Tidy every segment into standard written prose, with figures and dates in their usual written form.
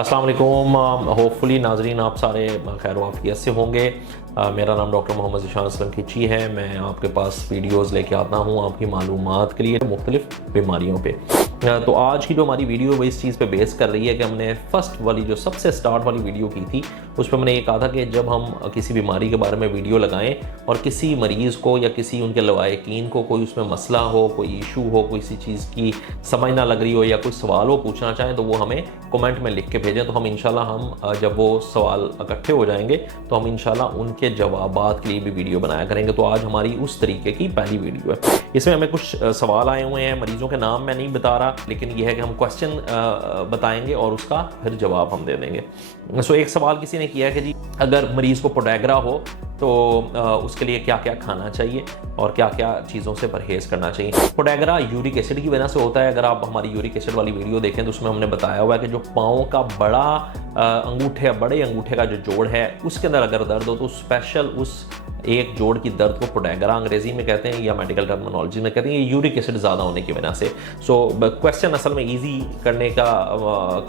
अस्सलाम वालेकुम। होपफुली नाजरीन आप सारे खैर वाफियत से होंगे। मेरा नाम डॉक्टर मोहम्मद ज़ीशान असलम खिची है। मैं आपके पास वीडियोस लेके आता हूँ आपकी मालूमात के लिए मुख्तलिफ बीमारियों पे। तो आज की जो हमारी वीडियो वो इस चीज़ पे बेस कर रही है कि हमने फ़र्स्ट वाली जो सबसे स्टार्ट वाली वीडियो की थी उस पर मैंने ये कहा था कि जब हम किसी बीमारी के बारे में वीडियो लगाएं और किसी मरीज़ को या किसी उनके लवायकीन को कोई उसमें मसला हो, कोई इशू हो, कोई सी चीज़ की समझ ना लग रही हो या कोई सवाल वो पूछना चाहें तो वो हमें कमेंट में लिख के भेजें। तो हम इंशाल्लाह हम जब वो सवाल इकट्ठे हो जाएंगे तो हम इंशाल्लाह उनके जवाबात के लिए भी वीडियो बनाया करेंगे। तो आज हमारी उस तरीके की पहली वीडियो है। इसमें हमें कुछ सवाल आए हुए हैं, मरीज़ों के नाम मैं नहीं बता रहा, लेकिन यह है कि हम क्वेश्चन बताएंगे और उसका फिर जवाब हम दे देंगे। सो एक सवाल किसी ने किया है कि जी अगर मरीज़ को पोडेग्रा हो तो उसके लिए क्या क्या खाना चाहिए और क्या क्या चीज़ों से परहेज़ करना चाहिए। पोडेग्रा यूरिक एसिड की वजह से होता है। अगर आप हमारी यूरिक एसिड वाली वीडियो देखें तो उसमें हमने बताया हुआ है कि जो पाँव का बड़े अंगूठे का जो जोड़ है उसके अंदर अगर दर्द हो तो स्पेशल उस एक जोड़ की दर्द को पोडेग्रा अंग्रेजी में कहते हैं या मेडिकल टर्मिनोलॉजी में कहते हैं। ये यूरिक एसिड ज़्यादा होने की वजह से। सो क्वेश्चन असल में इजी करने का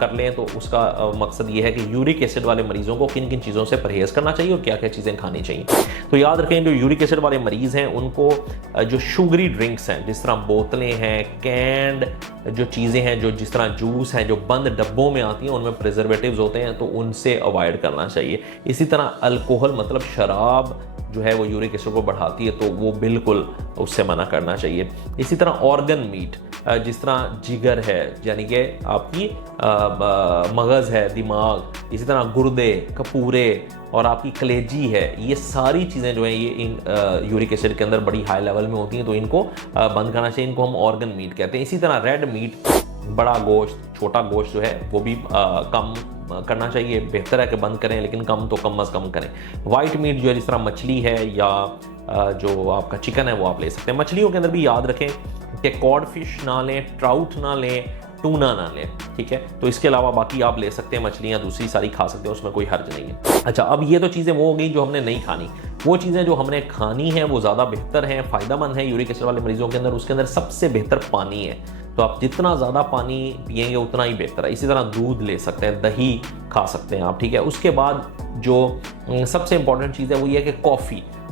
कर लें तो उसका मकसद ये है कि यूरिक एसिड वाले मरीज़ों को किन किन चीज़ों से परहेज़ करना चाहिए और क्या क्या चीज़ें खानी चाहिए। तो याद रखें जो यूरिक एसिड वाले मरीज़ हैं उनको जो शुगरी ड्रिंक्स हैं, जिस तरह बोतलें हैं, कैंड जो चीज़ें हैं, जो जिस तरह जूस हैं जो बंद डब्बों में आती हैं उनमें प्रिजर्वेटिव्स होते हैं तो उनसे अवॉइड करना चाहिए। इसी तरह अल्कोहल मतलब शराब जो है वो यूरिक एसिड को बढ़ाती है तो वो बिल्कुल उससे मना करना चाहिए। इसी तरह ऑर्गन मीट जिस तरह जिगर है यानी कि आपकी मगज़ है, दिमाग, इसी तरह गुर्दे, कपूरे और आपकी कलेजी है, ये सारी चीज़ें जो हैं ये इन यूरिक एसिड के अंदर बड़ी हाई लेवल में होती हैं तो इनको बंद करना चाहिए। इनको हम ऑर्गन मीट कहते हैं। इसी तरह रेड मीट, बड़ा गोश्त, छोटा गोश्त जो है वो भी कम करना चाहिए। बेहतर है कि बंद करें लेकिन कम तो कम अज़ कम करें। वाइट मीट जो है जिस तरह मछली है या जो आपका चिकन है वो आप ले सकते हैं। मछलियों के अंदर भी याद रखें कि कॉड फिश ना लें, ट्राउट ना लें, टूना ना लें, ठीक है। तो इसके अलावा बाकी आप ले सकते हैं, मछलियाँ दूसरी सारी खा सकते हैं, उसमें कोई हर्ज नहीं है। अच्छा, अब ये तो चीज़ें वो हो गई जो हमने नहीं खानी। वो चीज़ें जो हमने खानी है वो ज़्यादा बेहतर हैं, फ़ायदेमंद है यूरिक एसिड वाले मरीजों के अंदर। उसके अंदर सबसे बेहतर पानी है, तो आप जितना ज़्यादा पानी पिएंगे उतना ही बेहतर है। इसी तरह दूध ले सकते हैं, दही खा सकते हैं आप, ठीक है। उसके बाद जो सबसे इंपॉर्टेंट चीज़ है वो ये है कि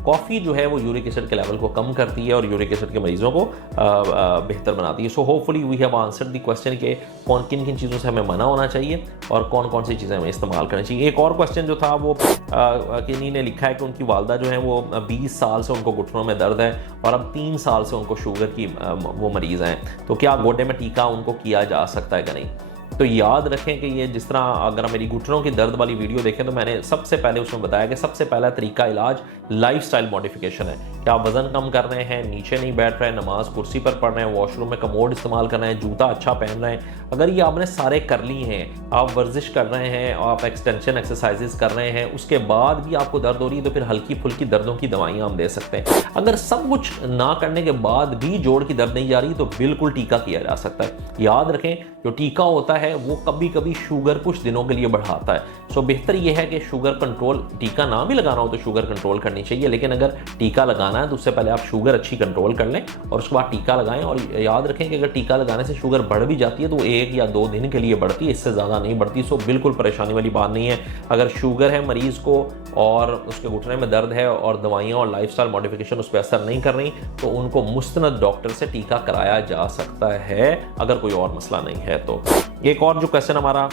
कॉफ़ी जो है वो यूरिक एसिड के लेवल को कम करती है और यूरिक एसिड के मरीजों को बेहतर बनाती है। So hopefully we have answered the question के किन किन चीज़ों से हमें मना होना चाहिए और कौन कौन सी चीज़ें हमें इस्तेमाल करनी चाहिए। एक और क्वेश्चन जो था वो किन्हीं ने लिखा है कि उनकी वालदा जो है वो 20 साल से उनको घुटनों में दर्द है और अब 3 साल से उनको शुगर की वो मरीज़ हैं, तो क्या गोडे में टीका उनको किया जा सकता है कि नहीं। तो याद रखें कि ये जिस तरह अगर मेरी घुटनों की दर्द वाली वीडियो देखें तो मैंने सबसे पहले उसमें बताया कि सबसे पहला तरीका इलाज लाइफस्टाइल मॉडिफिकेशन है। कि आप वज़न कम कर रहे हैं, नीचे नहीं बैठ रहे हैं, नमाज कुर्सी पर पढ़ रहे हैं, वॉशरूम में कमोड इस्तेमाल कर रहे हैं, जूता अच्छा पहन रहे हैं, अगर ये आपने सारे कर ली हैं, आप वर्जिश कर रहे हैं, आप एक्सटेंशन एक्सरसाइजेस कर रहे हैं, उसके बाद भी आपको दर्द हो रही है तो फिर हल्की फुल्की दर्दों की दवाइयाँ हम दे सकते हैं। अगर सब कुछ ना करने के बाद भी जोड़ की दर्द नहीं जा रही तो बिल्कुल टीका किया जा सकता है। याद रखें जो टीका होता है वो कभी कभी शुगर कुछ दिनों के लिए बढ़ाता है। सो बेहतर यह है कि शुगर कंट्रोल, टीका ना भी लगाना हो तो शुगर कंट्रोल करनी चाहिए, लेकिन अगर टीका लगाना है तो उससे पहले आप शुगर अच्छी कंट्रोल कर लें और उसके बाद टीका लगाएं। और याद रखें कि अगर टीका लगाने से शुगर बढ़ भी जाती है तो 1 या 2 दिन के लिए बढ़ती है, इससे ज़्यादा नहीं बढ़ती। सो बिल्कुल परेशानी वाली बात नहीं है। अगर शुगर है मरीज़ को और उसके घुटने में दर्द है और दवाइयाँ और लाइफस्टाइल मॉडिफिकेशन उस पर असर नहीं कर रही तो उनको मुस्तनद डॉक्टर से टीका कराया जा सकता है अगर कोई और मसला नहीं है तो। एक और जो क्वेश्चन हमारा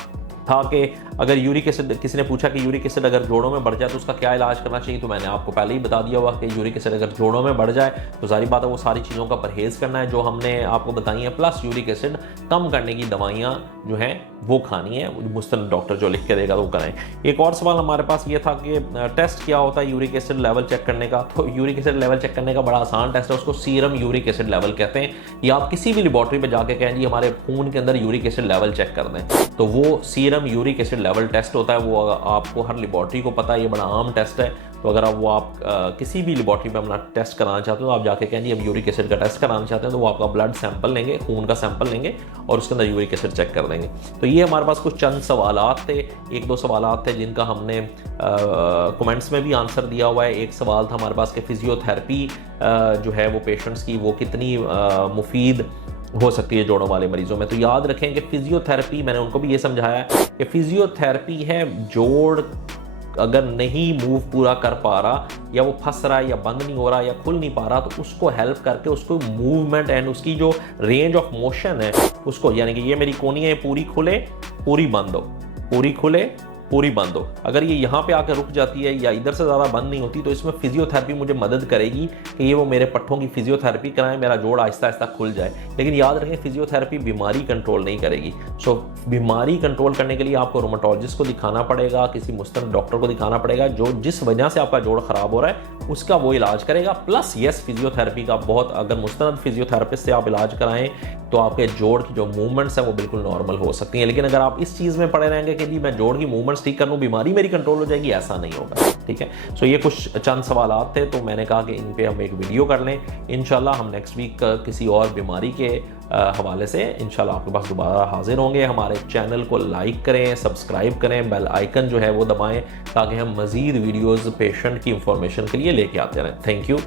था कि अगर यूरिक एसिड, किसी ने पूछा कि यूरिक एसिड अगर जोड़ों में बढ़ जाए तो उसका क्या इलाज करना चाहिए। तो मैंने आपको पहले ही बता दिया हुआ कि यूरिक एसिड अगर जोड़ों में बढ़ जाए तो सारी बात है वो सारी चीज़ों का परहेज़ करना है जो हमने आपको बताई है, प्लस यूरिक एसिड कम करने की दवाइयाँ जो हैं वो खानी है, मुस्तनद डॉक्टर जो लिख के देगा तो वो करें। एक और सवाल हमारे पास ये था कि टेस्ट क्या होता है यूरिक एसिड लेवल चेक करने का। तो यूरिक एसिड लेवल चेक करने का बड़ा आसान टेस्ट है, उसको सीरम यूरिक एसिड लेवल कहते हैं। या आप किसी भी लेबॉर्ट्री पर जाके कहें जी हमारे खून के अंदर यूरिक एसिड लेवल चेक कर दें, तो वो serum uric acid level test होता है। वो आपको हर लेबॉर्ट्री को पता है, ये बड़ा आम टेस्ट है। तो अगर आप किसी भी लेबॉर्ट्री में अपना टेस्ट कराना चाहते हो तो आप जाके कहें जी हम यूरिक एसिड का टेस्ट कराना चाहते हैं, तो वो आपका ब्लड सैंपल लेंगे, खून का सैंपल लेंगे और उसके अंदर यूरिक एसिड चेक कर देंगे। तो ये हमारे पास कुछ चंद सवालात थे, 1-2 सवालात थे जिनका हमने कमेंट्स में भी आंसर दिया हुआ है। एक सवाल था हमारे पास कि फिजियोथेरेपी जो है वो पेशेंट्स की वो कितनी मुफीद हो सकती है जोड़ों वाले मरीजों में। तो याद रखें कि फिजियोथेरेपी, मैंने उनको भी ये समझाया है कि फिजियोथेरेपी है जोड़ अगर नहीं मूव पूरा कर पा रहा, या वो फंस रहा है, या बंद नहीं हो रहा, या खुल नहीं पा रहा, तो उसको हेल्प करके उसको मूवमेंट एंड उसकी जो रेंज ऑफ मोशन है उसको, यानी कि ये मेरी कोनी है, पूरी खुले पूरी बंद हो, पूरी खुले पूरी बंद हो, अगर ये यहाँ पे आकर रुक जाती है या इधर से ज़्यादा बंद नहीं होती, तो इसमें फिजियोथेरेपी मुझे मदद करेगी कि ये वो मेरे पट्ठों की फिजियोथेरेपी कराएं, मेरा जोड़ आहिस्ता आहिस्ता खुल जाए। लेकिन याद रखें फिजियोथेरेपी बीमारी कंट्रोल नहीं करेगी। सो बीमारी कंट्रोल करने के लिए आपको रोमेटोलॉजिस्ट को दिखाना पड़ेगा, किसी मुस्तनद डॉक्टर को दिखाना पड़ेगा जो जिस वजह से आपका जोड़ खराब हो रहा है उसका वो इलाज करेगा। प्लस यस, फिजियोथेरेपी का बहुत, अगर मुस्तनद फिजियोथेरेपिस्ट से आप इलाज कराएं तो आपके जोड़ की जो मूवमेंट्स हैं वो बिल्कुल नॉर्मल हो सकती हैं। लेकिन अगर आप इस चीज़ में पड़े रहेंगे कि जी मैं जोड़ की मूवमेंट्स ठीक कर लूँ, बीमारी मेरी कंट्रोल हो जाएगी, ऐसा नहीं होगा। ठीक है, सो ये कुछ चंद सवालात थे, तो मैंने कहा कि इन पे हम एक वीडियो कर लें। इंशाल्लाह हम नेक्स्ट वीक किसी और बीमारी के हवाले से इंशाल्लाह आपके पास दोबारा हाजिर होंगे। हमारे चैनल को लाइक करें, सब्सक्राइब करें, बेल आइकन जो है वो दबाएं, ताकि हम मज़ीद वीडियोज़ पेशेंट की इंफॉर्मेशन के लिए लेके आते रहें। Thank you.